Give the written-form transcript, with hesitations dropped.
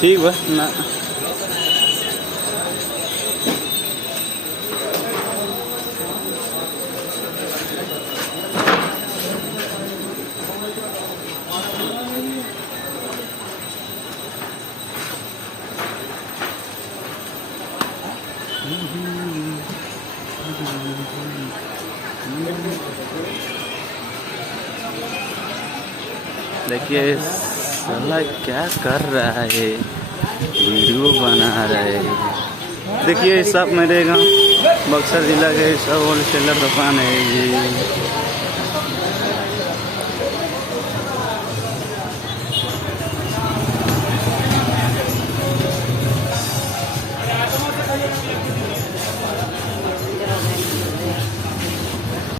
ठीक बा ना। देखिए साला क्या कर रहा है, वीडियो बना रहा है। देखिए सब मेरे गाँव बक्सर जिला के सब होलसेलर दुकान है ये।